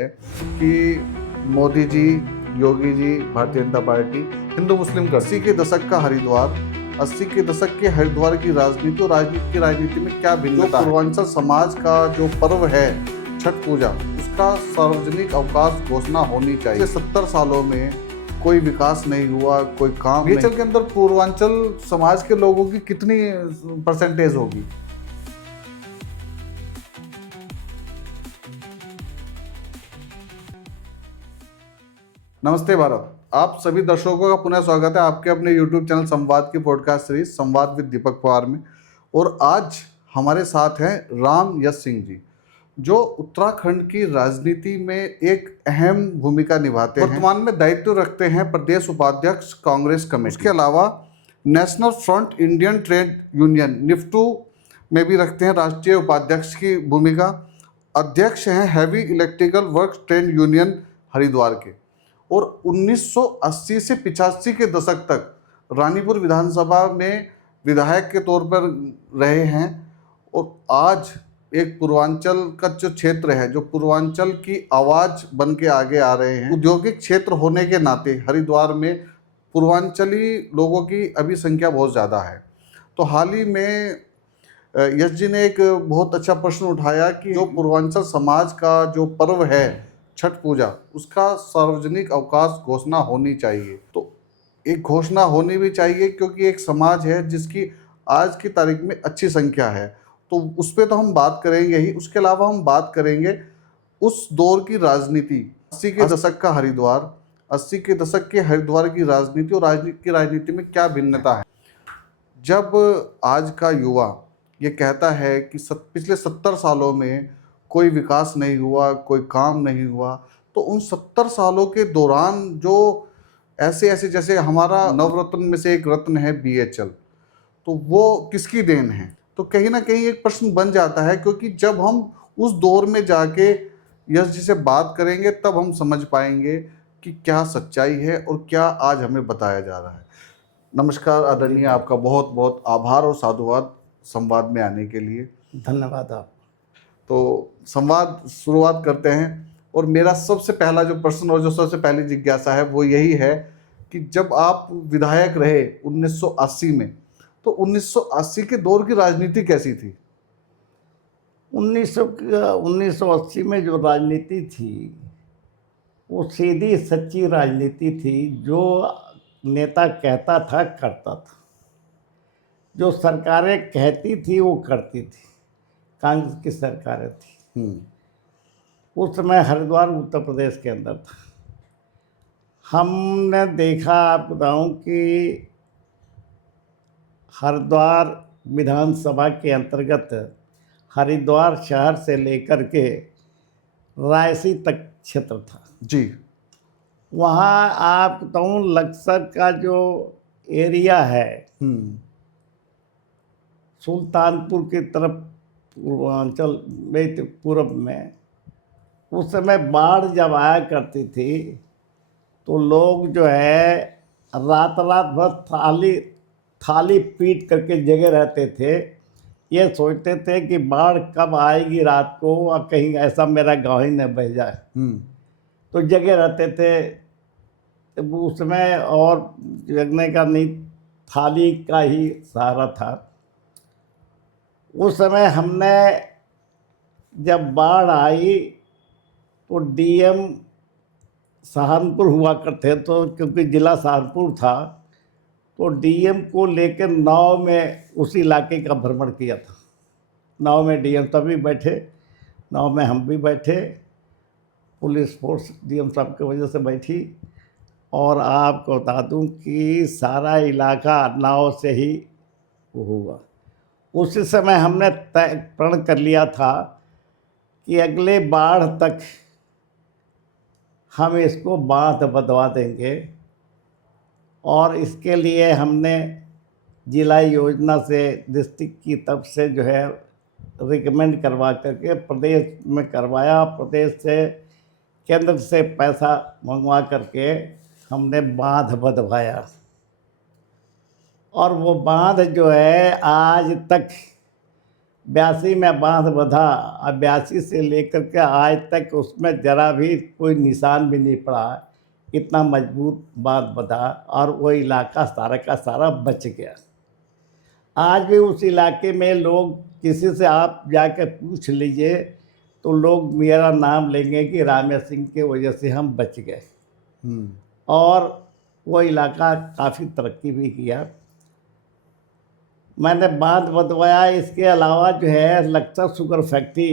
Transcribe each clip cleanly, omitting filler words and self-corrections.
कि मोदी जी, योगी जी, भारतीय जनता पार्टी, हिंदू मुस्लिम का 80 के दशक का हरिद्वार, 80 के दशक के हरिद्वार की राजनीति और राजनीति में क्या भिन्नता है। पूर्वांचल समाज का जो पर्व है छठ पूजा, उसका सार्वजनिक अवकाश घोषणा होनी चाहिए। 70 सालों में कोई विकास नहीं हुआ, कोई काम नहीं। के अंदर पूर्वांचल समाज के लोगों की कितनी परसेंटेज होगी? नमस्ते भारत, आप सभी दर्शकों का पुनः स्वागत है आपके अपने YouTube चैनल संवाद की पॉडकास्ट सीरीज संवाद विद दीपक पवार में। और आज हमारे साथ हैं राम यश सिंह जी, जो उत्तराखंड की राजनीति में एक अहम भूमिका निभाते हैं। वर्तमान में दायित्व रखते हैं प्रदेश उपाध्यक्ष कांग्रेस कमेटी। इसके अलावा national front Indian trade union NIFTU में भी रखते हैं राष्ट्रीय उपाध्यक्ष की भूमिका। अध्यक्ष हैं heavy electrical works trade union Haridwar के। और 1980 से 85 के दशक तक रानीपुर विधानसभा में विधायक के तौर पर रहे हैं। और आज एक पूर्वांचल का जो क्षेत्र है, जो पूर्वांचल की आवाज़ बन के आगे आ रहे हैं। औद्योगिक क्षेत्र होने के नाते हरिद्वार में पूर्वांचली लोगों की अभी संख्या बहुत ज़्यादा है। तो हाल ही में यश जी ने एक बहुत अच्छा प्रश्न उठाया कि जो पूर्वांचल समाज का जो पर्व है छठ पूजा, उसका सार्वजनिक अवकाश घोषणा होनी चाहिए। तो एक घोषणा होनी भी चाहिए क्योंकि एक समाज है जिसकी आज की तारीख में अच्छी संख्या है। तो उस पर तो हम बात करेंगे ही, उसके अलावा हम बात करेंगे उस दौर की राजनीति, 80 के दशक का हरिद्वार, 80 के दशक के हरिद्वार की राजनीति और राजनीति में क्या भिन्नता है। जब आज का युवा ये कहता है कि पिछले 70 सालों में कोई विकास नहीं हुआ, कोई काम नहीं हुआ, तो उन 70 सालों के दौरान जो ऐसे जैसे हमारा नवरत्न में से एक रत्न है BHL, तो वो किसकी देन है? तो कहीं ना कहीं एक प्रश्न बन जाता है, क्योंकि जब हम उस दौर में जाके यश जी से बात करेंगे तब हम समझ पाएंगे कि क्या सच्चाई है और क्या आज हमें बताया जा रहा है। नमस्कार आदरणीय, आपका बहुत बहुत आभार और साधुवाद संवाद में आने के लिए। धन्यवाद आप। तो संवाद शुरुआत करते हैं। और मेरा सबसे पहला जो प्रश्न और जो सबसे पहली जिज्ञासा है वो यही है कि जब आप विधायक रहे 1980 में, तो 1980 के दौर की राजनीति कैसी थी? 1980 में जो राजनीति थी वो सीधी सच्ची राजनीति थी। जो नेता कहता था करता था, जो सरकारें कहती थी वो करती थी। कांग्रेस की सरकारें थी। उस समय हरिद्वार उत्तर प्रदेश के अंदर था। हमने देखा, आपको बताऊं कि हरिद्वार विधानसभा के अंतर्गत हरिद्वार शहर से लेकर के रायसी तक क्षेत्र था जी। वहाँ आप बताऊँ लक्सर का जो एरिया है, सुल्तानपुर की तरफ पूर्वांचल में पूर्व में, उस समय बाढ़ जब आया करती थी तो लोग जो है रात भर थाली पीट करके जगे रहते थे। ये सोचते थे कि बाढ़ कब आएगी रात को और कहीं ऐसा मेरा गाँव ही न बह जाए। तो जगे रहते थे। तो उस समय और जगने का नहीं, थाली का ही सहारा था। उस समय हमने जब बाढ़ आई तो DM सहारनपुर हुआ करते, तो क्योंकि ज़िला सहारनपुर था तो DM को लेकर नाव में उस इलाके का भ्रमण किया था। नाव में DM सभी बैठे, नाव में हम भी बैठे, पुलिस फोर्स DM साहब की वजह से बैठी। और आपको बता दूं कि सारा इलाका नाव से ही हुआ। उसी समय हमने तय प्रण कर लिया था कि अगले बाढ़ तक हम इसको बांध बंधवा देंगे। और इसके लिए हमने जिला योजना से डिस्ट्रिक्ट की तरफ से जो है रिकमेंड करवा करके प्रदेश में करवाया। प्रदेश से, केंद्र से पैसा मंगवा करके हमने बांध बंधवाया। और वो बांध जो है आज तक 82 में बांध बंधा और 82 से लेकर के आज तक उसमें जरा भी कोई निशान भी नहीं पड़ा। इतना मजबूत बांध बंधा और वो इलाका सारा का सारा बच गया। आज भी उस इलाके में लोग, किसी से आप जाकर पूछ लीजिए तो लोग मेरा नाम लेंगे कि राम सिंह के वजह से हम बच गए। और वो इलाका काफ़ी तरक्की भी किया। मैंने बांध बंधवाया। इसके अलावा जो है लक्सर शुगर फैक्ट्री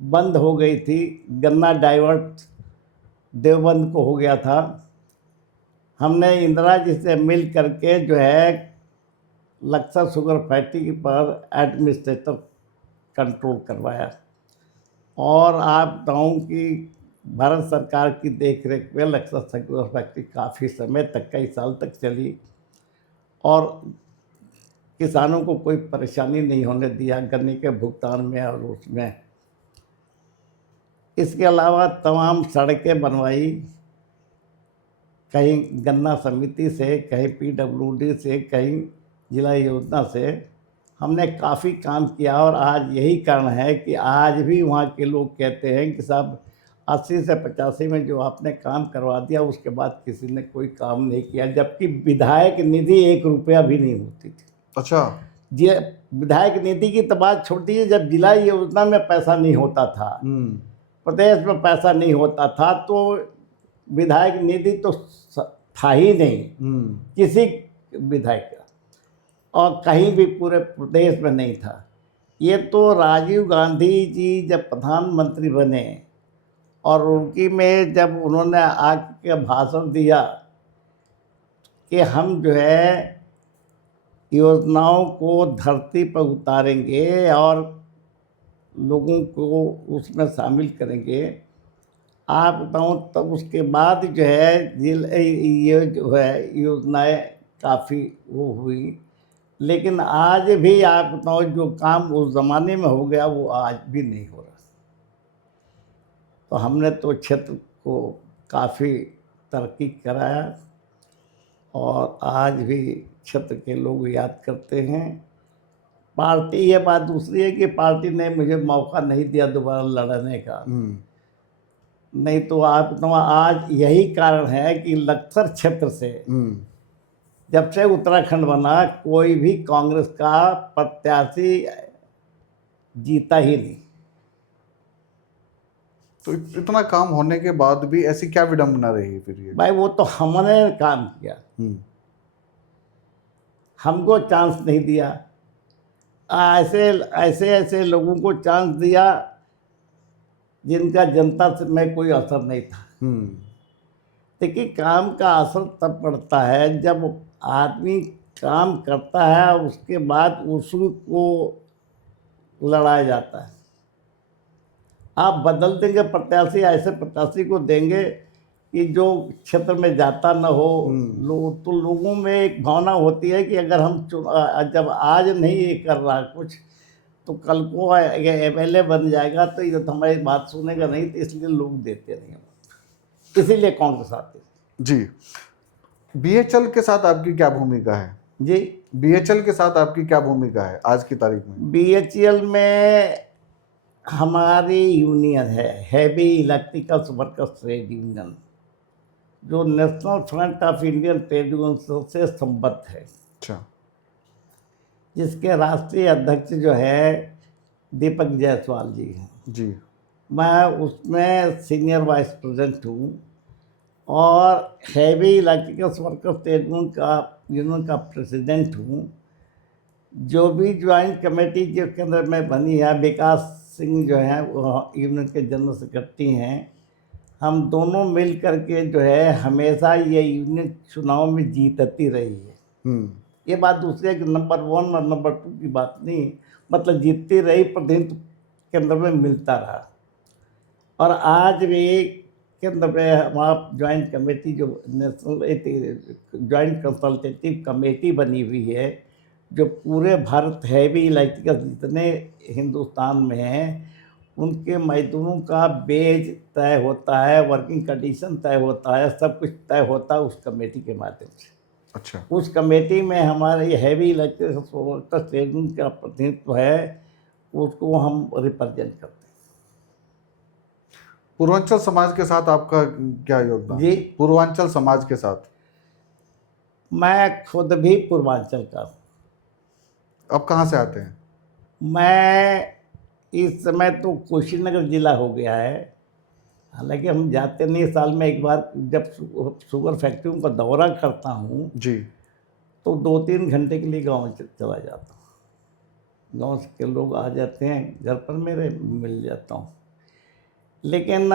बंद हो गई थी, गन्ना डाइवर्ट देवबंद को हो गया था। हमने इंदिरा जी से मिल करके जो है लक्सर शुगर फैक्ट्री पर एडमिनिस्ट्रेटर कंट्रोल करवाया। और आप बताऊं कि भारत सरकार की देखरेख में लक्सर शुगर फैक्ट्री काफ़ी समय तक, कई साल तक चली और किसानों को कोई परेशानी नहीं होने दिया गन्ने के भुगतान में और उसमें। इसके अलावा तमाम सड़कें बनवाई, कहीं गन्ना समिति से, कहीं पीडब्ल्यूडी से, कहीं जिला योजना से। हमने काफ़ी काम किया और आज यही कारण है कि आज भी वहाँ के लोग कहते हैं कि साहब 80 से 85 में जो आपने काम करवा दिया उसके बाद किसी ने कोई काम नहीं किया, जबकि विधायक निधि 1 रुपया भी नहीं होती थी। अच्छा। ये विधायक निधि की तो बात छोटी है, जब जिला योजना में पैसा नहीं होता था, प्रदेश में पैसा नहीं होता था, तो विधायक निधि तो था ही नहीं किसी विधायक का, और कहीं भी पूरे प्रदेश में नहीं था। ये तो राजीव गांधी जी जब प्रधानमंत्री बने और उनकी में जब उन्होंने आके भाषण दिया कि हम जो है योजनाओं को धरती पर उतारेंगे और लोगों को उसमें शामिल करेंगे, आप बताऊँ तब उसके बाद जो है ये जो है योजनाएं काफ़ी वो हुई। लेकिन आज भी आप बताओ जो काम उस ज़माने में हो गया वो आज भी नहीं हो रहा। तो हमने तो क्षेत्र को काफ़ी तरक्की कराया और आज भी क्षेत्र के लोग याद करते हैं। पार्टी, ये बात दूसरी है कि पार्टी ने मुझे मौका नहीं दिया दोबारा लड़ने का, नहीं तो आप तो आज यही कारण है कि लक्सर क्षेत्र से जब से उत्तराखंड बना कोई भी कांग्रेस का प्रत्याशी जीता ही नहीं। तो इतना काम होने के बाद भी ऐसी क्या विडंबना रही फिर ये? भाई वो तो हमने काम किया, हमको चांस नहीं दिया। ऐसे लोगों को चांस दिया जिनका जनता से में कोई असर नहीं था। देखिए काम का असर तब पड़ता है जब आदमी काम करता है उसके बाद उसको लड़ाया जाता है। आप बदल देंगे प्रत्याशी, ऐसे प्रत्याशी को देंगे कि जो क्षेत्र में जाता न हो, तो लोगों में एक भावना होती है कि अगर हम जब आज नहीं ये कर रहा कुछ तो कल को एमएलए बन जाएगा तो ये तो हमारी बात सुनेगा नहीं, तो इसलिए लोग देते नहीं, इसीलिए कांग्रेस आती है। जी, बीएचएल के साथ आपकी क्या भूमिका है? जी, बीएचएल के साथ आपकी क्या भूमिका है आज की तारीख में? बीएचईएल में हमारी यूनियन है heavy electrical workers trade union, जो national front of Indian trade union से संबद्ध है। अच्छा। जिसके राष्ट्रीय अध्यक्ष जो है दीपक जायसवाल जी हैं। जी। मैं उसमें सीनियर वाइस प्रेसिडेंट हूँ और heavy electrical workers trade union का प्रेसिडेंट हूँ। जो भी ज्वाइंट कमेटी जो के अंदर में बनी है, विकास सिंह जो हैं वो यूनियन के जनरल सेक्रेटरी हैं। हम दोनों मिल करके जो है हमेशा ये यूनियन चुनाव में जीतती रही है। ये बात दूसरी है कि नंबर 1 और नंबर 2 की बात नहीं, मतलब जीतती रही, प्रतिनिधित्व केंद्र में मिलता रहा। और आज भी केंद्र में हमारा ज्वाइंट कमेटी जो नेशनल ज्वाइंट कंसल्टेटिव कमेटी बनी हुई है, जो पूरे भारत हैवी इलेक्ट्रिकल जितने हिंदुस्तान में हैं उनके मजदूरों का बेज तय होता है, वर्किंग कंडीशन तय होता है, सब कुछ तय होता है उस कमेटी के माध्यम से। अच्छा। उस कमेटी में हमारे हैवी इलेक्टेड वर्कर्स ट्रेनिंग का प्रतिनिधित्व है, उसको हम रिप्रेजेंट करते पूर्वांचल समाज के साथ आपका क्या योगदान जी। है? पूर्वांचल समाज के साथ हैं। मैं खुद भी पूर्वांचल का हूँ। आप कहाँ से आते हैं? मैं इस समय तो कुशीनगर जिला हो गया है, हालांकि हम जाते नहीं, साल में एक बार जब शुगर फैक्ट्रियों का दौरा करता हूँ जी। तो 2-3 घंटे के लिए गांव चला जाता हूँ। गांव के लोग आ जाते हैं घर पर मेरे, मिल जाता हूँ। लेकिन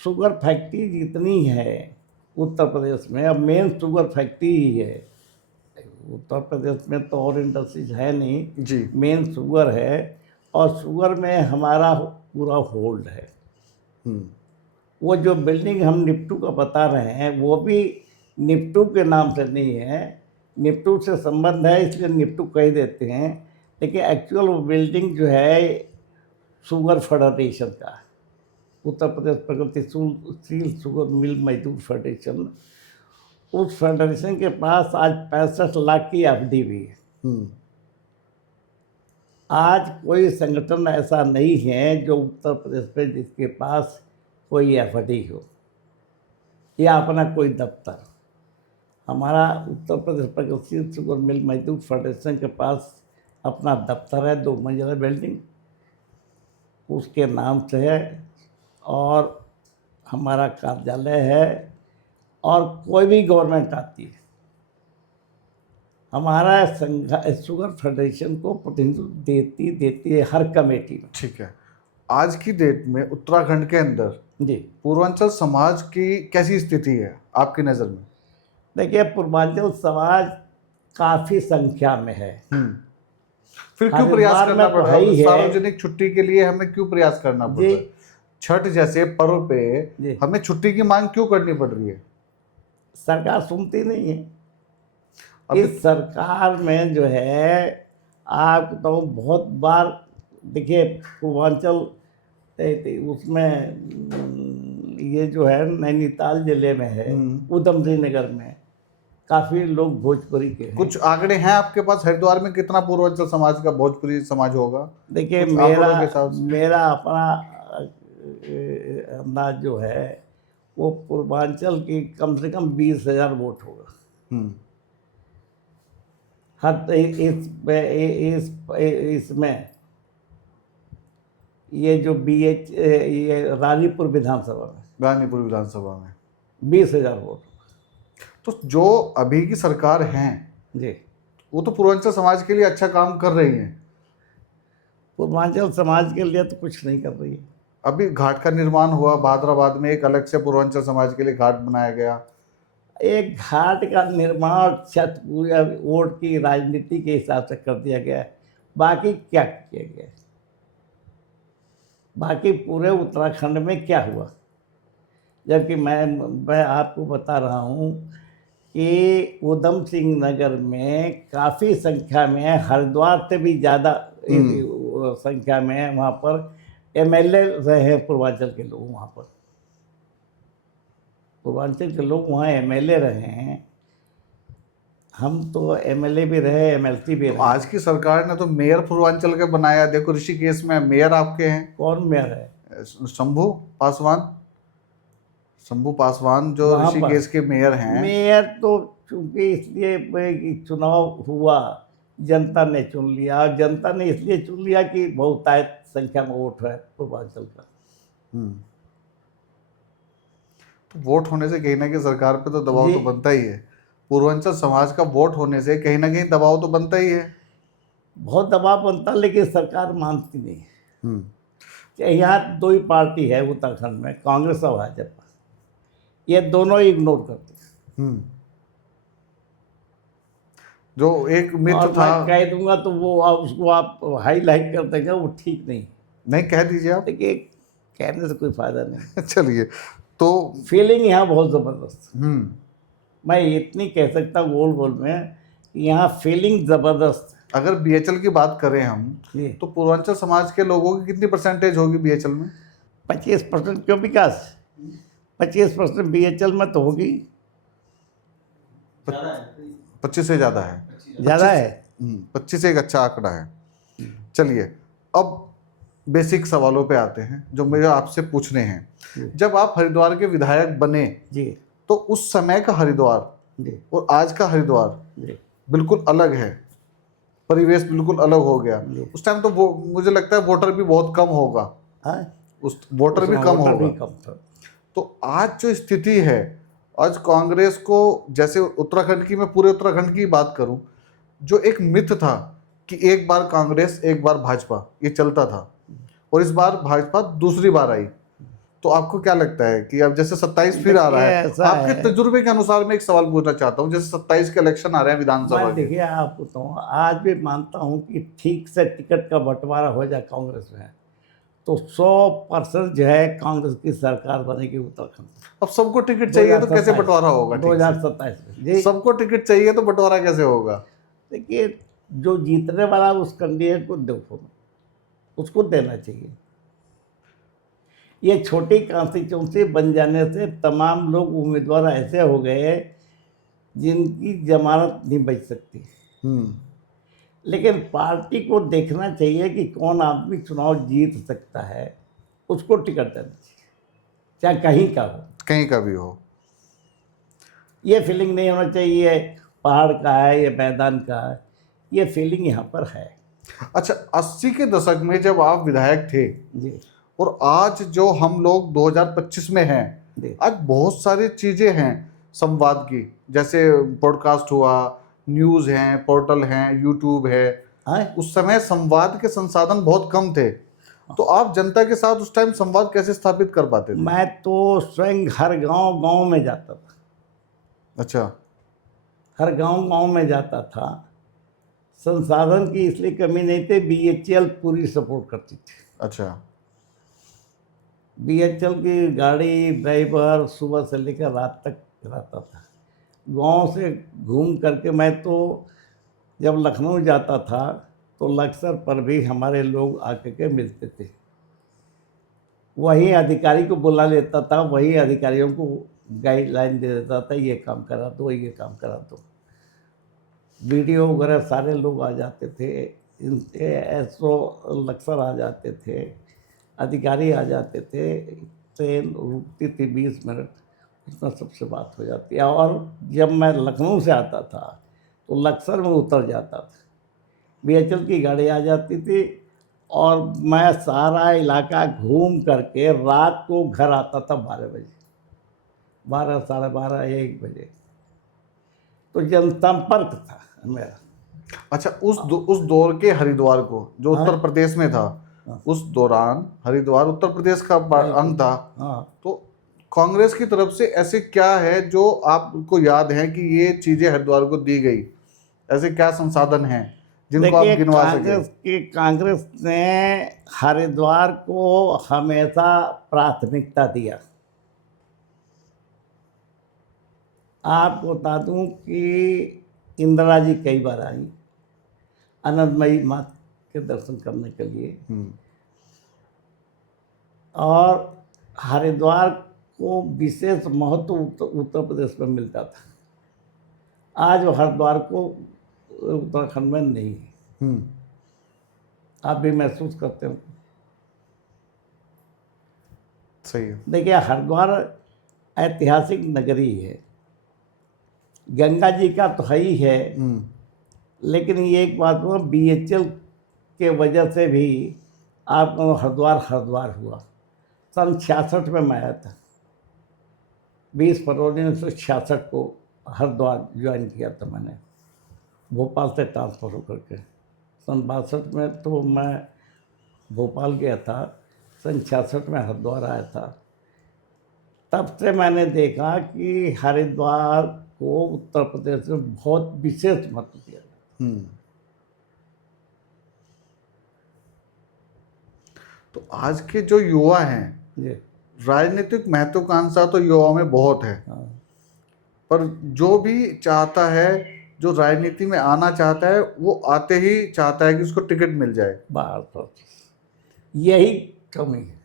शुगर फैक्ट्री जितनी है उत्तर प्रदेश में, अब मेन शुगर फैक्ट्री ही है। उत्तर प्रदेश में तो और इंडस्ट्रीज है नहीं, जी। मेन शुगर है, और शुगर में हमारा पूरा होल्ड है। हम्म। वो जो बिल्डिंग हम निफ्टू का बता रहे हैं वो भी निफ्टू के नाम से नहीं है, निफ्टू से संबंध है इसलिए निफ्टू कह देते हैं, लेकिन एक्चुअल वो बिल्डिंग जो है शुगर फेडरेशन का है। उत्तर प्रदेश प्रगतिशील शुगर मिल मजदूर फेडरेशन, उस फेडरेशन के पास आज 65 लाख की एफडी भी है। हम्म। आज कोई संगठन ऐसा नहीं है जो उत्तर प्रदेश में जिसके पास कोई एफडी हो या अपना कोई दफ्तर। हमारा उत्तर प्रदेश प्रगतिशील शुगर मिल मजदूर फेडरेशन के पास अपना दफ्तर है, 2 मंजिला बिल्डिंग उसके नाम से है, और हमारा कार्यालय है, और कोई भी गवर्नमेंट आती है हमारा शुगर फेडरेशन को प्रतिनिधित्व देती है हर कमेटी में। ठीक है। आज की डेट में उत्तराखंड के अंदर जी पूर्वांचल समाज की कैसी स्थिति है आपकी नज़र में? देखिए, पूर्वांचल समाज काफ़ी संख्या में है। फिर क्यों प्रयास हरिद्वार करना में पड़ तो रहा है है? ही है। सार्वजनिक छुट्टी के लिए हमें क्यों प्रयास करना पड़ जी रहा है? छठ जैसे पर्व पे जी, हमें छुट्टी की मांग क्यों करनी पड़ रही है? सरकार सुनती नहीं है। अभी इस सरकार में जो है, आप तो बहुत बार देखिए पूर्वांचल उसमें ये जो है नैनीताल जिले में है, ऊधम सिंह नगर में काफ़ी लोग भोजपुरी के हैं। कुछ आंकड़े हैं आपके पास हरिद्वार में कितना पूर्वांचल समाज का भोजपुरी समाज होगा? देखिए, कुछ आंकड़ों के हिसाब से। मेरा अपना अंदाज जो है वो पूर्वांचल की कम से कम 20,000 वोट होगा। हम्म। हर इसमें ये जो ये रानीपुर विधानसभा में रानीपुर विधानसभा में 20,000 वोट। तो जो अभी की सरकार है जी, वो तो पूर्वांचल समाज के लिए अच्छा काम कर रही है। पूर्वांचल समाज के लिए तो कुछ नहीं कर रही है। अभी घाट का निर्माण हुआ भादराबाद में, एक अलग से पूर्वांचल समाज के लिए घाट बनाया गया। एक घाट का निर्माण छठ पूजा वोट की राजनीति के हिसाब से कर दिया गया है, बाकी क्या किया गया है? बाकी पूरे उत्तराखंड में क्या हुआ? जबकि मैं आपको बता रहा हूँ कि ऊधम सिंह नगर में काफ़ी संख्या में है, हरिद्वार से भी ज़्यादा संख्या में है। वहाँ पर एमएलए रहे हैं पूर्वांचल के लोग, वहाँ पर पूर्वांचल के लोग वहाँ एमएलए रहे हैं। हम तो एमएलए भी रहे, एमएलसी भी तो रहे। आज की सरकार ने तो मेयर पूर्वांचल के बनाया। देखो ऋषिकेश में मेयर आपके हैं। कौन मेयर है? शंभू पासवान। शंभू पासवान जो वहाँ पर ऋषिकेश के मेयर हैं। मेयर तो चूंकि इसलिए कि चुनाव हुआ, जनता ने चुन लिया, और जनता ने इसलिए चुन लिया कि बहुतायत संख्या में वोट है पूर्वांचल का। तो वोट होने से कहीं ना कहीं सरकार पे तो दबाव जी। तो बनता ही है। पूर्वांचल समाज का वोट होने से कहीं ना कहीं दबाव तो बनता ही है। बहुत दबाव बनता, लेकिन सरकार मानती नहीं है। यहाँ 2 ही पार्टी है उत्तराखंड में, कांग्रेस और भाजपा, ये दोनों ही इग्नोर करते हैं। जो एक मित्र और था, मैं कह दूंगा तो वो उसको आप हाईलाइट कर देंगे, वो ठीक नहीं। नहीं कह दीजिए आप। देखिए, कहने से कोई फायदा नहीं। चलिए तो फीलिंग यहाँ बहुत ज़बरदस्त। मैं इतनी कह सकता हूँ गोल गोल में कि यहाँ फीलिंग ज़बरदस्त। अगर बीएचएल की बात करें हम, तो पूर्वांचल समाज के लोगों की कितनी परसेंटेज होगी बीएचएल में? 25% क्यों विकास? 25% बीएचएल में तो होगी। 25 से ज़्यादा है। ज़्यादा है। 25 एक अच्छा आंकड़ा है। चलिए अब बेसिक सवालों पे आते हैं जो मुझे आपसे पूछने हैं। जब आप हरिद्वार के विधायक बने जी तो उस समय का हरिद्वार जी और आज का हरिद्वार जी बिल्कुल अलग है, परिवेश बिल्कुल अलग हो गया। जी। उस टाइम तो वो मुझे लगता है वोटर भी बहुत कम होगा, हाँ, उस वोटर भी उसमें कम वोटर भी होगा। कम था। तो आज जो स्थिति है, आज कांग्रेस को, जैसे उत्तराखंड की, मैं पूरे उत्तराखंड की बात करूं, जो एक मिथ था कि एक बार कांग्रेस एक बार भाजपा, ये चलता था, और इस बार भाजपा दूसरी बार आई। तो आपको क्या लगता है कि अब जैसे 27 फिर आ रहा देखिए है, ऐसा आपके है, तजुर्बे के अनुसार मैं एक सवाल पूछना चाहता हूं, जैसे 27 के इलेक्शन आ रहे हैं विधानसभा मैं के। देखिए आपको बताऊँ, आज भी मानता हूँ कि ठीक से टिकट का बंटवारा हो जाए कांग्रेस में तो 100% जो है कांग्रेस की सरकार बनेगी उत्तराखंड में। अब सबको टिकट चाहिए तो कैसे बंटवारा होगा? ठीक से 2027 में जी। सबको टिकट चाहिए तो बंटवारा कैसे होगा? देखिए, जो जीतने वाला उस कैंडिडेट को देखो, उसको देना चाहिए। ये छोटी कॉन्स्टिट्यूंसी बन जाने से तमाम लोग उम्मीदवार ऐसे हो गए जिनकी जमानत नहीं बच सकती। हम्म लेकिन पार्टी को देखना चाहिए कि कौन आदमी चुनाव जीत सकता है, उसको टिकट देना चाहिए, चाहे कहीं का हो। कहीं का भी हो। ये फीलिंग नहीं होना चाहिए पहाड़ का है या मैदान का है, ये फीलिंग यहाँ पर है। अच्छा, 80 के दशक में जब आप विधायक थे जी और आज जो हम लोग 2025 में हैं, जी आज बहुत सारी चीजें हैं संवाद की, जैसे पॉडकास्ट हुआ, न्यूज़ हैं, पोर्टल हैं, यूट्यूब है। हाँ। उस समय संवाद के संसाधन बहुत कम थे, तो आप जनता के साथ उस टाइम संवाद कैसे स्थापित कर पाते थे? मैं तो स्वयं हर गांव गांव में जाता था। अच्छा। हर गांव गांव में जाता था। संसाधन की इसलिए कमी नहीं थी, बीएचईएल पूरी सपोर्ट करती थी। अच्छा। बीएचईएल की गाड़ी, ड्राइवर सुबह से लेकर रात तक रहता था। गांव से घूम करके मैं तो जब लखनऊ जाता था तो लक्सर पर भी हमारे लोग आके के मिलते थे। वही अधिकारी को बुला लेता था, वही अधिकारियों को गाइडलाइन दे देता था, ये काम करा दो, ये काम करा दो। वीडियो वगैरह सारे लोग आ जाते थे, एसओ लक्सर आ जाते थे, अधिकारी आ जाते थे। ट्रेन रुकती थी 20 मिनट, उसमें सबसे बात हो जाती है। और जब मैं लखनऊ से आता था तो लक्सर में उतर जाता था, बीएचईएल की गाड़ी आ जाती थी और मैं सारा इलाका घूम करके रात को घर आता था 12 बजे, 12, साढ़े 12, 1 बजे। तो जनसंपर्क था मेरा। अच्छा, उस दौर के हरिद्वार को, जो हाँ? उत्तर प्रदेश में था, हाँ। उस दौरान हरिद्वार उत्तर प्रदेश का अंग था। हाँ, तो कांग्रेस की तरफ से ऐसे क्या है जो आपको याद है कि ये चीजें हरिद्वार को दी गई? ऐसे क्या संसाधन हैं जिनको आप देखिए, गिनवा सके? कांग्रेस ने हरिद्वार को हमेशा प्राथमिकता दिया। आपको बता दूं कि इंदिरा जी कई बार आई आनंदमयी माँ के दर्शन करने के लिए, और हरिद्वार को विशेष महत्व उत्तर प्रदेश में मिलता था। आज वो हरिद्वार को उत्तराखंड में नहीं है। आप भी महसूस करते हो। सही है। देखिए, हरिद्वार ऐतिहासिक नगरी है, गंगा जी का तो है ही है। लेकिन ये एक बात हुआ, बीएचईएल के वजह से भी आपको हरिद्वार हरिद्वार हुआ। सन 66 में मैं आया था, 20 फरवरी 1966 को हरिद्वार ज्वाइन किया था मैंने, भोपाल से ट्रांसफ़र होकर के। सन 62 में तो मैं भोपाल गया था, सन 66 में हरिद्वार आया था। तब से मैंने देखा कि हरिद्वार को उत्तर प्रदेश में बहुत विशेष महत्व दिया गया। तो आज के जो युवा हैं, जी राजनीतिक महत्वाकांक्षा तो युवाओं में बहुत है, हाँ। पर जो भी चाहता है, जो राजनीति में आना चाहता है, वो आते ही चाहता है कि उसको टिकट मिल जाए। बात यही कमी है।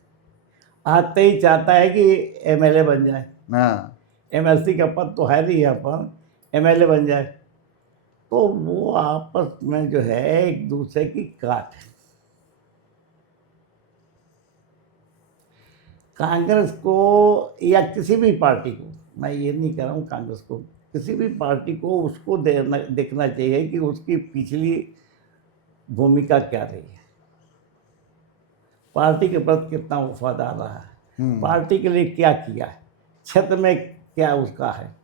आते ही चाहता है कि एमएलए बन जाए। हाँ। एमएलसी का पद तो है नहीं यहाँ पर, एमएलए बन जाए, तो वो आपस में जो है एक दूसरे की काट है। कांग्रेस को या किसी भी पार्टी को, मैं ये नहीं कह रहा हूँ कांग्रेस को, किसी भी पार्टी को उसको देखना चाहिए कि उसकी पिछली भूमिका क्या रही है, पार्टी के प्रति कितना वफादार रहा है, पार्टी के लिए क्या किया है, क्षेत्र में क्या उसका है।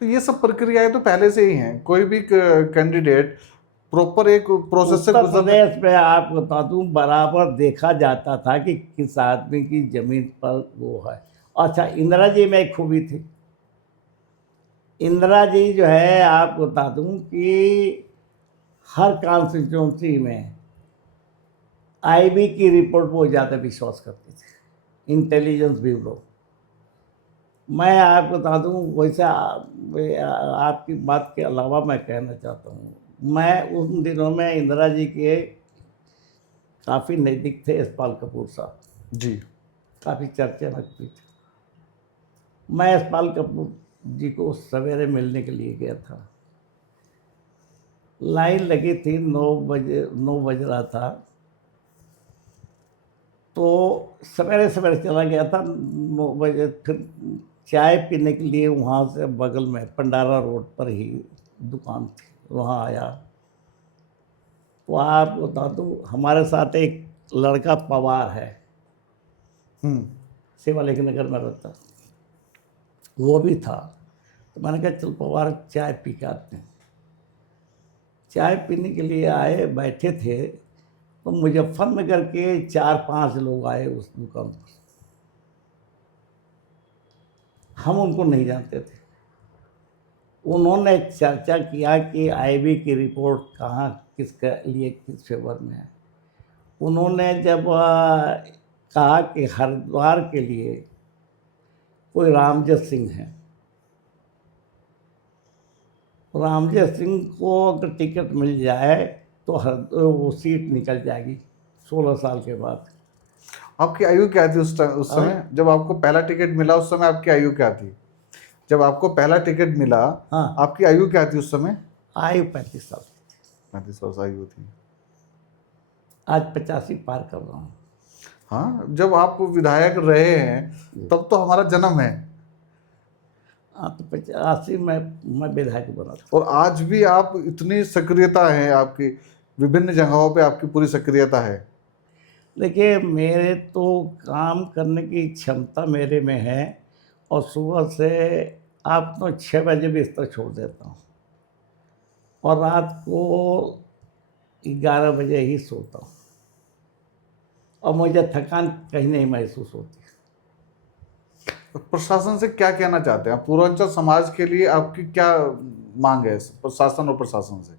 तो ये सब प्रक्रियाएं तो पहले से ही हैं। कोई भी कैंडिडेट प्रॉपर एक प्रोसेस से उत्तर गुजरना। प्रदेश में आप बता दूं, बराबर देखा जाता था कि किस आदमी की जमीन पर वो है। अच्छा, इंदिरा जी में एक खूबी थी। इंदिरा जी जो है, आप बता दूं कि हर कॉन्स्टिट्यूंसी में आईबी की रिपोर्ट वो ज़्यादा विश्वास करती थी, इंटेलिजेंस ब्यूरो। मैं आपको बता दूं, वैसे आपकी बात के अलावा मैं कहना चाहता हूँ, मैं उन दिनों में इंदिरा जी के काफ़ी नज़दीक थे यशपाल कपूर साहब, जी। काफ़ी चर्चा रखती थी। मैं यशपाल कपूर जी को सवेरे मिलने के लिए गया था। लाइन लगी थी, 9 बज रहा था, तो सवेरे सवेरे चला गया था 9 बजे। फिर चाय पीने के लिए वहाँ से बगल में पंडारा रोड पर ही दुकान थी, वहाँ आया। तो आप बता दूँ, हमारे साथ एक लड़का पवार है, शिवालिक नगर में रहता, वो भी था। तो मैंने कहा चल पवार चाय पी के आते हैं। चाय पीने के लिए आए, बैठे थे, तो मुजफ्फरनगर के 4-5 लोग आए उस दुकान पर। हम उनको नहीं जानते थे। उन्होंने चर्चा किया कि आईबी की रिपोर्ट कहाँ, किसके लिए, किस फेवर में है। उन्होंने जब कहा कि हरिद्वार के लिए कोई रामजत सिंह है, रामजत सिंह को अगर टिकट मिल जाए तो वो सीट निकल जाएगी 16 साल के बाद। आपकी आयु क्या थी उस समय जब आपको पहला टिकट मिला? उस समय आपकी आयु क्या थी जब आपको पहला टिकट मिला? हाँ, आपकी आयु क्या थी उस समय? आयु 35 साल की थी। 35 वर्ष आयु थी। आज 85 पार कर रहा हूँ। हाँ, जब आप विधायक रहे हैं तब तो हमारा जन्म है। हाँ, तो 85 में मैं विधायक बना था। और आज भी आप इतनी सक्रियता है आपकी, विभिन्न जगहों पे आपकी पूरी सक्रियता है। देखिए, मेरे तो काम करने की क्षमता मेरे में है, और सुबह से आप तो 6 बजे बिस्तर छोड़ देता हूँ, और रात को 11 बजे ही सोता हूँ, और मुझे थकान कहीं नहीं महसूस होती। प्रशासन से क्या कहना चाहते हैं आप? पूर्वांचल समाज के लिए आपकी क्या मांग है प्रशासन और प्रशासन से?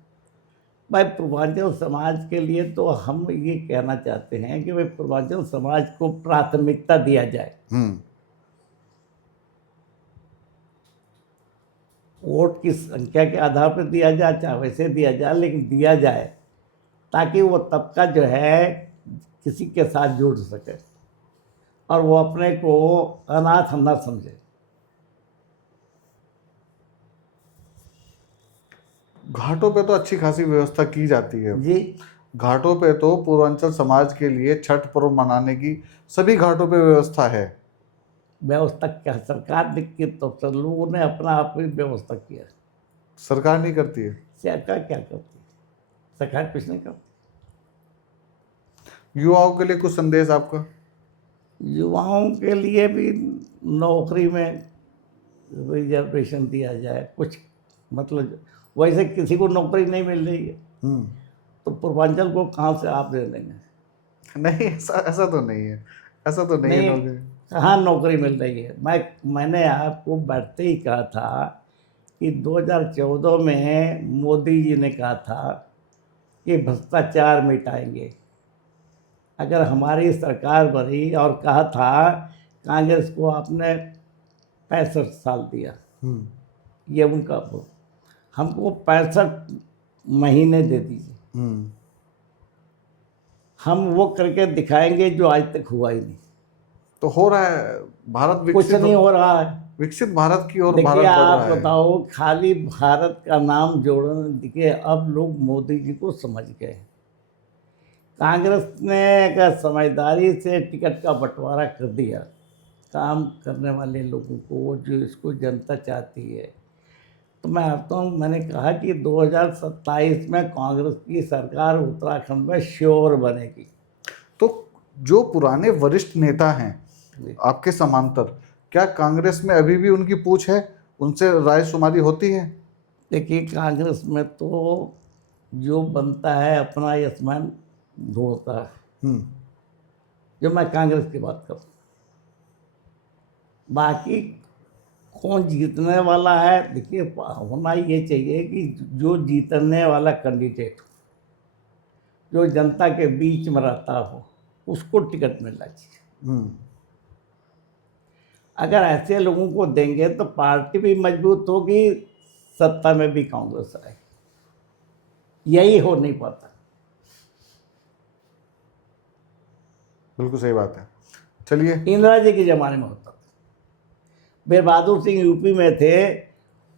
भाई, पूर्वांचल समाज के लिए तो हम ये कहना चाहते हैं कि भाई पूर्वांचल समाज को प्राथमिकता दिया जाए। वोट की संख्या के आधार पर दिया जाए, चाहे वैसे दिया जाए, लेकिन दिया जाए ताकि वो तबका जो है किसी के साथ जुड़ सके, और वो अपने को अनाथ न समझे। घाटों पे तो अच्छी खासी व्यवस्था की जाती है जी, घाटों पे तो पूर्वांचल समाज के लिए छठ पर्व मनाने की सभी घाटों पे व्यवस्था है। व्यवस्था क्या सरकार ने की, तो सब लोगों ने अपना आप ही व्यवस्था किया। सरकार नहीं करती है। सरकार क्या करती है? सरकार कुछ नहीं करती। युवाओं के लिए कुछ संदेश आपका? युवाओं के लिए भी नौकरी में रिजर्वेशन दिया जाए कुछ, मतलब वैसे किसी को नौकरी नहीं मिल रही है, तो पूर्वांचल को कहाँ से आप दे देंगे? नहीं, ऐसा तो नहीं है। ऐसा तो नहीं है नहीं, नौकरी। कहाँ नौकरी मिल रही है? मैंने आपको बैठते ही कहा था कि 2014 में मोदी जी ने कहा था कि भ्रष्टाचार मिटाएंगे। अगर हमारी सरकार बनी, और कहा था कांग्रेस को आपने 65 साल दिया, ये उनका वो, हमको 65 महीने दे दीजिए, हम वो करके दिखाएंगे जो आज तक हुआ ही नहीं। तो हो रहा है, भारत कुछ विकसित नहीं हो रहा है। विकसित भारत की ओर भारत देखिए बढ़ आप रहा है। बताओ, खाली भारत का नाम जोड़ने, देखिए अब लोग मोदी जी को समझ गए। कांग्रेस ने अगर समझदारी से टिकट का बंटवारा कर दिया काम करने वाले लोगों को, जो इसको जनता चाहती है, तो मैं आता हूँ, मैंने कहा कि 2027 में कांग्रेस की सरकार उत्तराखंड में श्योर बनेगी। तो जो पुराने वरिष्ठ नेता हैं जी। आपके समांतर, क्या कांग्रेस में अभी भी उनकी पूछ है, उनसे राय शुमारी होती है? देखिए कांग्रेस में तो जो बनता है अपना यजमान ढूंढता है, हम्म। जो मैं कांग्रेस की बात करूँ। बाकी कौन जीतने वाला है, देखिए होना ये चाहिए कि जो जीतने वाला कैंडिडेट, जो जनता के बीच में रहता हो, उसको टिकट मिलना चाहिए। हम्म। अगर ऐसे लोगों को देंगे तो पार्टी भी मजबूत होगी, सत्ता में भी कांग्रेस आएगी। यही हो नहीं पाता। बिल्कुल सही बात है। चलिए। इंदिरा जी के ज़माने में होता था। वीर बहादुर सिंह यूपी में थे,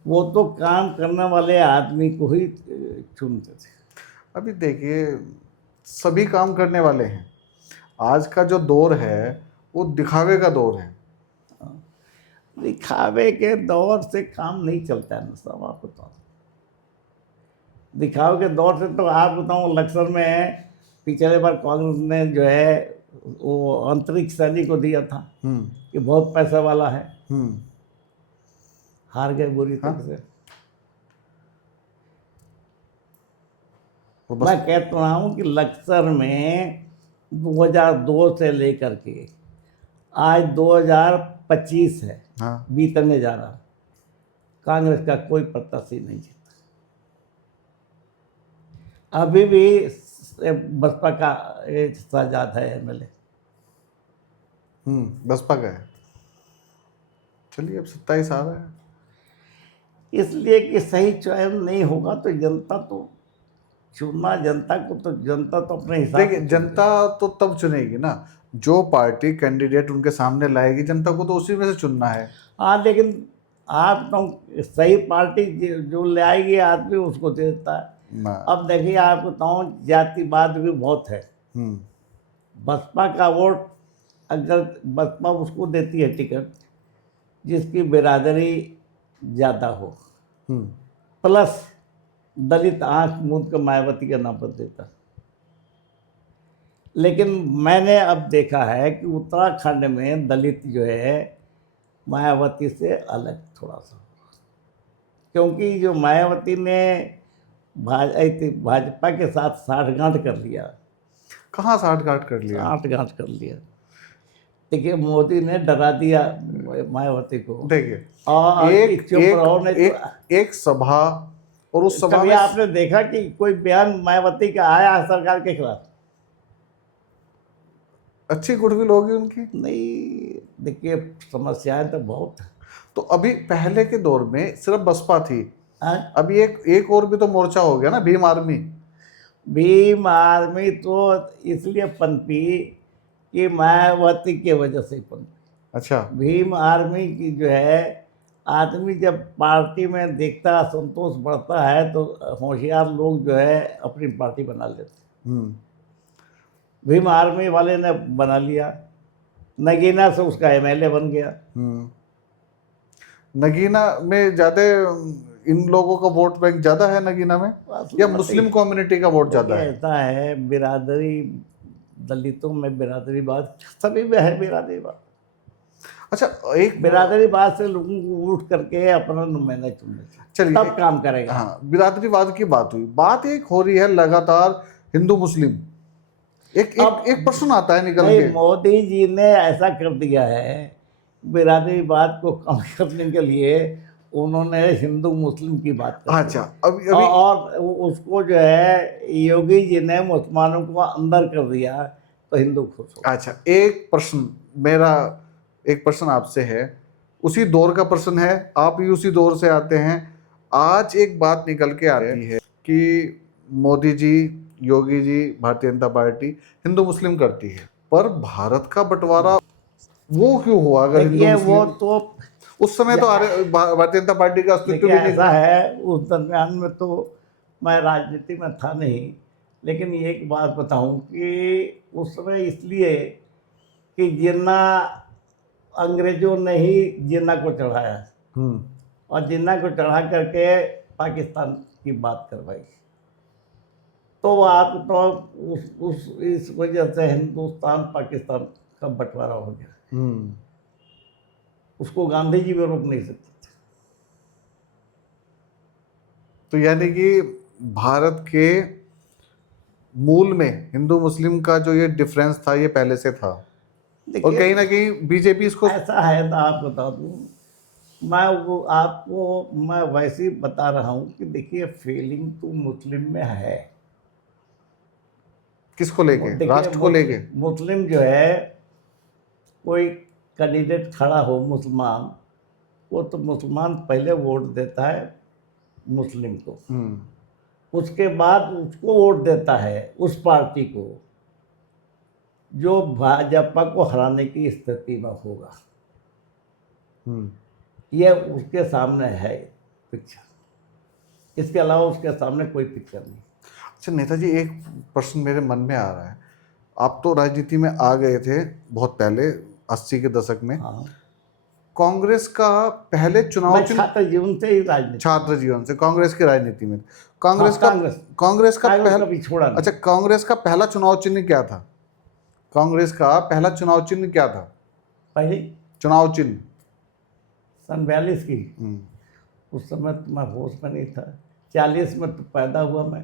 वो तो काम करने वाले आदमी को ही चुनते थे। अभी देखिए, सभी काम करने वाले हैं। आज का जो दौर है वो दिखावे का दौर है। दिखावे के दौर से काम नहीं चलता है ना साहब, आप बताओ। दिखावे के दौर से तो आप बताऊँ, लक्सर में पिछले बार कांग्रेस ने जो है वो अंतरिक्ष सैनिक को दिया था हम्म। कि बहुत पैसा वाला है, हम्म। हार गए बुरी हाँ। तरह से। वो बस। मैं कहता रहा हूँ कि लक्सर में 2002 से लेकर के आज 2025 है, हाँ। बीतने जा रहा, कांग्रेस का कोई प्रत्याशी नहीं जीता। अभी भी बसपा का शहजाद है एमएलए। बसपा का है। चलिए, अब 27 आ रहा है। इसलिए कि सही चयन नहीं होगा तो जनता तो चुनना, जनता को तो जनता तो अपने हिसाब देखिए, से जनता तो तब चुनेगी ना, जो पार्टी कैंडिडेट उनके सामने लाएगी, जनता को तो उसी में से चुनना है। हाँ, लेकिन आप तो सही पार्टी जो ले आएगी आदमी उसको दे देता है। ना। अब देखिए आप बताऊँ, जातिवाद भी बहुत है। हम्म। बसपा का वोट, अगर बसपा उसको देती है टिकट जिसकी बिरादरी ज़्यादा हो, हम्म। प्लस दलित आंख मूंद कर मायावती का नाम पर देता। लेकिन मैंने अब देखा है कि उत्तराखंड में दलित जो है मायावती से अलग थोड़ा सा, क्योंकि जो मायावती ने भाजपा के साथ साठगांठ कर लिया। कहाँ साठगांठ कर लिया? साठगांठ कर लिया। देखिए मोदी ने डरा दिया मायावती को। देखिए, और एक चुप रहो नहीं एक तो। एक सभा, और उस सभा कभी में आपने देखा कि कोई बयान मायावती का आया सरकार के खिलाफ? अच्छी गुडविल होगी उनकी। नहीं। देखिए समस्याएं तो बहुत हैं। तो अभी पहले के दौर में सिर्फ बसपा थी, हाँ? अभी एक और भी तो मोर्चा हो गया ना, भीम आर्मी। भीम आर्मी तो इसलिए पनपी कि मायावती की वजह से पनपी। अच्छा। भीम आर्मी की जो है, आदमी जब पार्टी में देखता असंतोष बढ़ता है तो होशियार लोग जो है अपनी पार्टी बना लेते। हम्म। भीम आर्मी वाले ने बना लिया, नगीना से उसका एमएलए बन गया। नगीना में ज्यादा इन लोगों का वोट बैंक ज्यादा है नगीना में, या मुस्लिम कम्युनिटी का वोट ज्यादा है? ऐसा है, बिरादरी, दलितों में बिरादरीवाद, सभी में है बिरादरीवाद। अच्छा, एक बिरादरीवाद से लोगों को उठ करके अपना नुमाइंदा चुनना चाहिए, चलिए तब काम करेगा। हाँ, बिरादरीवाद की बात हुई, बात एक हो रही है लगातार हिंदू मुस्लिम, एक अब एक प्रश्न आता है निकल नहीं, के। मोदी जी ने ऐसा कर दिया है, बिरादरीवाद को कम करने के लिए उन्होंने हिंदू मुस्लिम की बात कर दी। अच्छा, अभी और उसको जो है योगी जी ने मुसलमानों को अंदर कर दिया तो हिंदू खुश हो। अच्छा, एक प्रश्न आपसे है, उसी दौर का प्रश्न है, आप भी उसी दौर से आते हैं। आज एक बात निकल के आती है कि मोदी जी, योगी जी, भारतीय जनता पार्टी हिंदू मुस्लिम करती है, पर भारत का बंटवारा वो क्यों हुआ? अगर हिंदू देखिए वो मुस्लिम, तो उस समय तो भारतीय जनता पार्टी का अस्तित्व देखिए भी नहीं ऐसा था। है, उस दरमियान में तो मैं राजनीति में था नहीं, लेकिन एक बात बताऊं कि उस समय इसलिए कि जिन्ना अंग्रेजों ने ही जिन्ना को चढ़ाया हम्म। और जिन्ना को चढ़ा करके पाकिस्तान की बात करवाई, तो आप तो उस इस वजह से हिंदुस्तान पाकिस्तान का बंटवारा हो गया। हम्म। उसको गांधी जी भी रोक नहीं सकते थे। तो यानी कि भारत के मूल में हिंदू मुस्लिम का जो ये डिफरेंस था ये पहले से था, और कहीं ना देखिए कहीं बीजेपी इसको। ऐसा है ना, आप बता दूं, मैं वो आपको मैं वैसे ही बता रहा हूँ कि देखिए फीलिंग तो मुस्लिम में है। किसको लेके, देखिए राष्ट्र को लेके? मुस्लिम जो है, कोई कैंडिडेट खड़ा हो मुसलमान, वो तो मुसलमान पहले वोट देता है मुस्लिम को, हम्म। उसके बाद उसको वोट देता है उस पार्टी को जो भाजपा को हराने की स्थिति में होगा। हम्म। ये उसके सामने है पिक्चर, इसके अलावा उसके सामने कोई पिक्चर नहीं। अच्छा नेताजी, एक प्रश्न मेरे मन में आ रहा है। आप तो राजनीति में आ गए थे बहुत पहले, 80 के दशक में। हाँ, कांग्रेस का पहले चुनाव मैं चिन्ह, छात्र जीवन से ही राजनीति, छात्र जीवन से कांग्रेस की राजनीति में, हाँ कांग्रेस का कांग्रेस कांग्रेस का कांग्रेस पहला, कभी छोड़ा नहीं। अच्छा कांग्रेस का पहला चुनाव चिन्ह क्या था? कांग्रेस का पहला चुनाव चिन्ह क्या था? पहले चुनाव चिन्ह। सन 42 की, हम्म। उस समय तो मैं होश में नहीं था, 40 में तो पैदा हुआ मैं,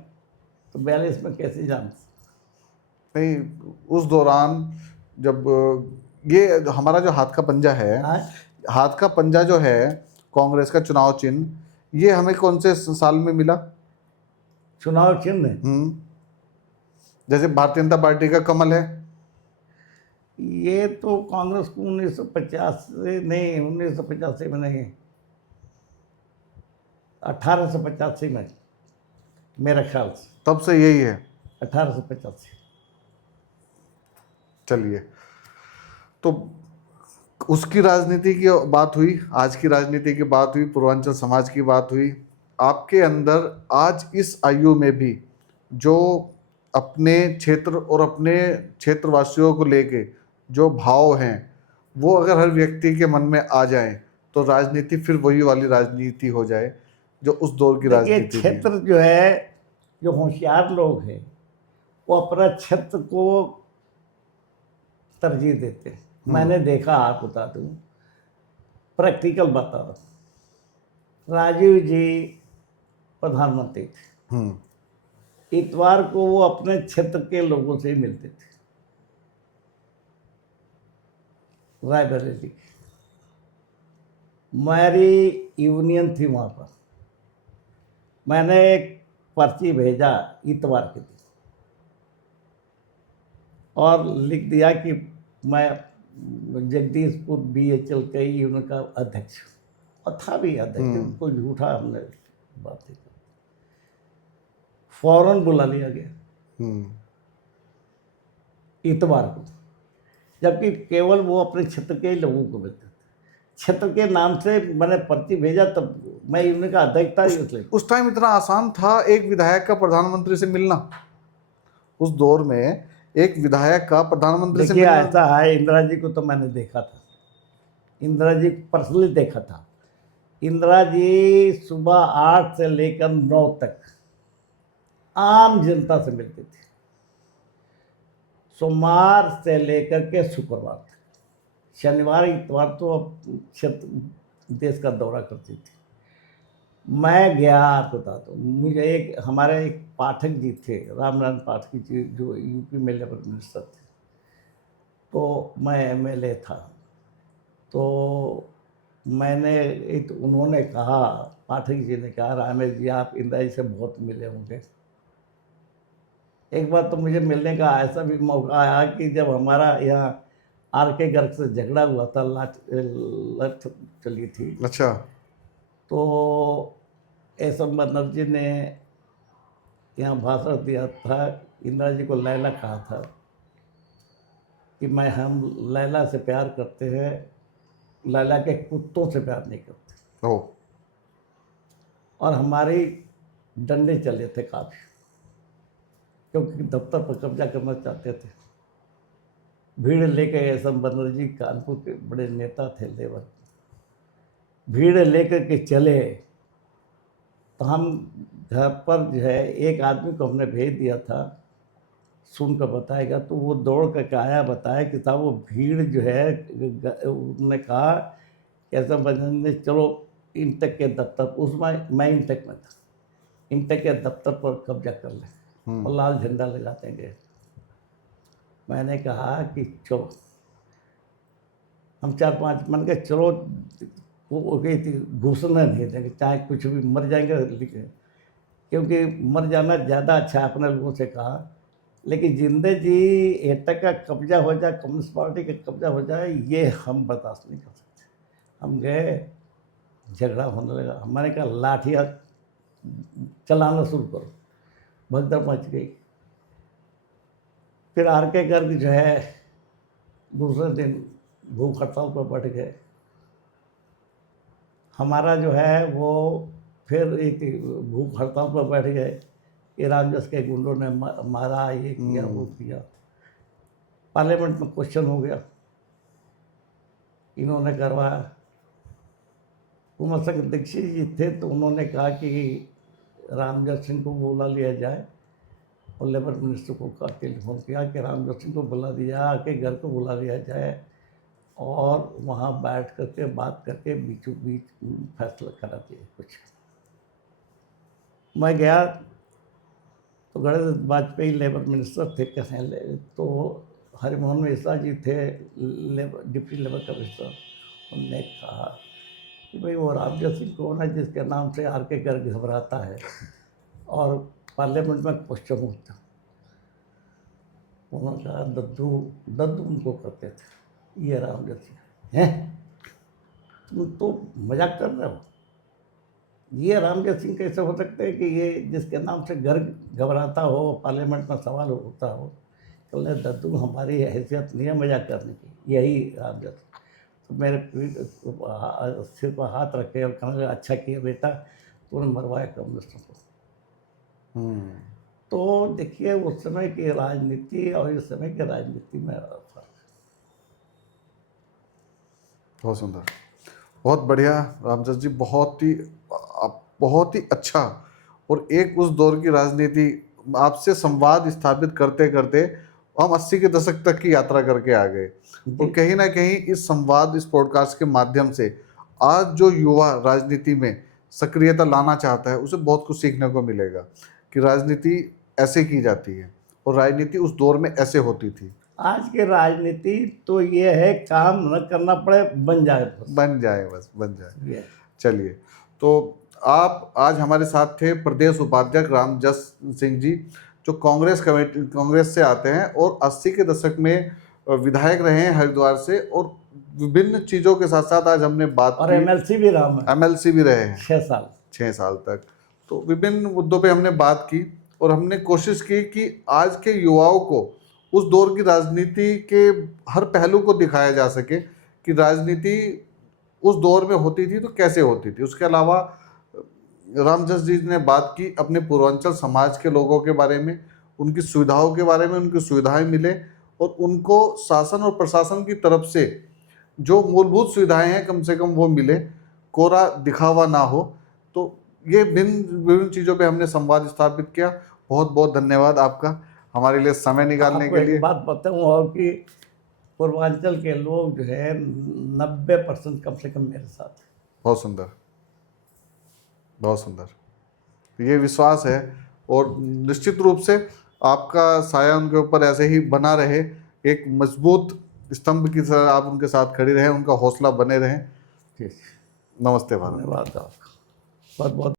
तो 42 में कैसे जान। नहीं, उस दौरान जब ये हमारा जो हाथ का पंजा है, हाँ, हाथ का पंजा जो है कांग्रेस का चुनाव चिन्ह, ये हमें कौन से साल में मिला? चुनाव चिन्ह हम्म। जैसे भारतीय जनता पार्टी का कमल है। ये तो कांग्रेस को 1950 से नहीं, 1985 में नहीं, 1885 में मेरा ख्याल से, तब से यही है। 1885। चलिए, तो उसकी राजनीति की बात हुई, आज की राजनीति की बात हुई, पूर्वांचल समाज की बात हुई। आपके अंदर आज इस आयु में भी जो अपने क्षेत्र और अपने क्षेत्रवासियों को लेके जो भाव हैं, वो अगर हर व्यक्ति के मन में आ जाएं तो राजनीति फिर वही वाली राजनीति हो जाए जो उस दौर की देखिए राजनीति थी। क्षेत्र जो है, जो होशियार लोग हैं वो अपना क्षेत्र को तरजीह देते हैं। मैंने देखा, आप बता दूं, प्रैक्टिकल बता रहा हूं, राजीव जी प्रधानमंत्री थे, हम्म। इतवार को वो अपने क्षेत्र के लोगों से ही मिलते थे, रायबरेली की मेरी यूनियन थी वहाँ पर। मैंने एक पर्ची भेजा इतवार के दिन और लिख दिया कि मैं जगदीशपुर BHL के यूनियन का अध्यक्ष हूँ, और था भी अध्यक्ष, कोई झूठा हमने बात नहीं की। फौरन बुला लिया गया हम्म। इतवार को, जबकि केवल वो अपने क्षेत्र के ही लोगों को मिलते थे। क्षेत्र के नाम से मैंने पर्ची भेजा, तब मैं यूनियन का अध्यक्ष था इसलिए। उस टाइम इतना आसान था एक विधायक का प्रधानमंत्री से मिलना? उस दौर में एक विधायक का प्रधानमंत्री से देखिए मिलना? ऐसा है, इंदिरा जी को तो मैंने देखा था, इंदिरा जी पर्सनली देखा था। इंदिरा जी सुबह 8 से लेकर 9 तक आम जनता से मिलते थे, सोमवार से लेकर के शुक्रवार तक। शनिवार इतवार तो अब क्षेत्र देश का दौरा करती थी। मैं गया, आपको बता दो, मुझे एक हमारे एक पाठक जी थे, रामनारायण पाठक जी, जो यूपी में लेबर मिनिस्टर थे, तो मैं MLA था, तो मैंने एक, उन्होंने कहा, पाठक जी ने कहा, रामेश जी आप इंदिरा जी से बहुत मिले होंगे। एक बार तो मुझे मिलने का ऐसा भी मौका आया कि जब हमारा यहाँ RK गर्ग से झगड़ा हुआ था, लठ चली थी, अच्छा। तो SM बनर्जी ने यहाँ भाषण दिया था, इंदिरा जी को लैला कहा था कि हम लैला से प्यार करते हैं, लाला के कुत्तों से प्यार नहीं करते, ओ, और हमारी डंडे चले थे काफ़ी, क्योंकि दफ्तर पर कब्जा करना चाहते थे। भीड़ लेके एस एम बनर्जी कानपुर के बड़े नेता थे लेबर, भीड़ लेकर के चले तो हम घर पर जो है एक आदमी को हमने भेज दिया था, सुनकर बताएगा, तो वो दौड़ करके आया, बताया कि साहब वो भीड़ जो है, उन्होंने कहा ऐसा बनर्जी ने चलो इंटेक के दफ्तर, उसमें मैं इंटेक में था, इंटेक के दफ्तर पर कब्जा कर ले, और लाल झंडा लगाते गए। मैंने कहा कि चलो, हम 4-5 मन के चलो, वो गई थी, घुसने नहीं देंगे, चाहे कुछ भी मर जाएंगे, लेकिन क्योंकि मर जाना ज़्यादा अच्छा है, अपने लोगों से कहा, लेकिन जिंदे जी एटक का कब्जा हो जाए, कम्युनिस्ट पार्टी का कब्जा हो जाए, ये हम बर्दाश्त नहीं कर सकते। हम गए, झगड़ा होने लगा, हमारे कहा लाठियाँ चलाना शुरू करो, भगदड़ मच गई। फिर आर के गर्ग जो है दूसरे दिन भूख हड़ताल पर बैठ गए। हमारा जो है वो फिर एक भूख हड़ताल पर बैठ गए कि रामजस के गुंडों ने मारा, ये किया, वो किया। पार्लियामेंट में क्वेश्चन हो गया, इन्होंने करवाया। कुमार संघ दीक्षित जी थे, तो उन्होंने कहा कि रामजस सिंह को बुला लिया जाए, और लेबर मिनिस्टर को टेलीफोन किया कि रामजस सिंह को बुला दिया, आके घर को बुला लिया जाए, और वहाँ बैठ करके बात करके बीचों बीच फैसला करा दिए कुछ। मैं गया तो गणेश वाजपेयी लेबर मिनिस्टर थे, कहें तो हरिमोहन मिश्रा जी थे डिप्टी लेबर कमिश्नर। उनने कहा कि भाई वो रामजस सिंह कौन है जिसके नाम से आर के गर्ग घबराता है और पार्लियामेंट में क्वेश्चन होता। उन्होंने कहा दद्दू दद्दू उनको करते थे, ये रामजस सिंह हैं, तुम तो मजाक कर रहे हो, ये रामजस सिंह कैसे हो सकते हैं कि ये जिसके नाम से गर्ग घबराता हो, पार्लियामेंट में सवाल होता हो। कहने दद्दू हमारी हैसियत नहीं है मजाक करने की, यही रामजस। तो मेरे सिर पर हाथ रखे और कहने लगे अच्छा किया बेटा तूने मरवाया कम्युनिस्टों को। तो देखिए उस समय की राजनीति और इस समय की राजनीति में फर्क। बहुत सुंदर, बहुत बढ़िया रामजस जी, बहुत ही अच्छा। और एक उस दौर की राजनीति, आपसे संवाद स्थापित करते करते हम 80 के दशक तक की यात्रा करके आ गए, और कहीं ना कहीं इस संवाद, इस पॉडकास्ट के माध्यम से आज जो युवा राजनीति में सक्रियता लाना चाहता है उसे बहुत कुछ सीखने को मिलेगा कि राजनीति ऐसे की जाती है और राजनीति उस दौर में ऐसे होती थी। आज की राजनीति तो ये है काम न करना पड़े, बन जाए बस, बन जाए। चलिए, तो आप आज हमारे साथ थे प्रदेश उपाध्यक्ष रामजस सिंह जी, जो कांग्रेस से आते हैं और 80 के दशक में विधायक रहे हैं हरिद्वार से, और विभिन्न चीज़ों के साथ साथ आज हमने बात और एमएलसी भी रहा मैं, एमएलसी भी रहे हैं 6 साल तक। तो विभिन्न मुद्दों पे हमने बात की और हमने कोशिश की कि आज के युवाओं को उस दौर की राजनीति के हर पहलू को दिखाया जा सके कि राजनीति उस दौर में होती थी तो कैसे होती थी। उसके अलावा रामजस जी ने बात की अपने पूर्वांचल समाज के लोगों के बारे में, उनकी सुविधाओं के बारे में, उनकी सुविधाएं मिले और उनको शासन और प्रशासन की तरफ से जो मूलभूत सुविधाएं हैं कम से कम वो मिले, कोरा दिखावा ना हो। तो ये विभिन्न चीज़ों पे हमने संवाद स्थापित किया। बहुत बहुत धन्यवाद आपका हमारे लिए समय निकालने के लिए। एक बात बताऊँ और कि पूर्वांचल के लोग जो है 90% कम से कम मेरे साथ। बहुत सुंदर, बहुत सुंदर, ये विश्वास है और निश्चित रूप से आपका साया उनके ऊपर ऐसे ही बना रहे, एक मजबूत स्तंभ की तरह आप उनके साथ खड़ी रहें, उनका हौसला बने रहें। ठीक, नमस्ते भारत। धन्यवाद आपका बहुत बहुत।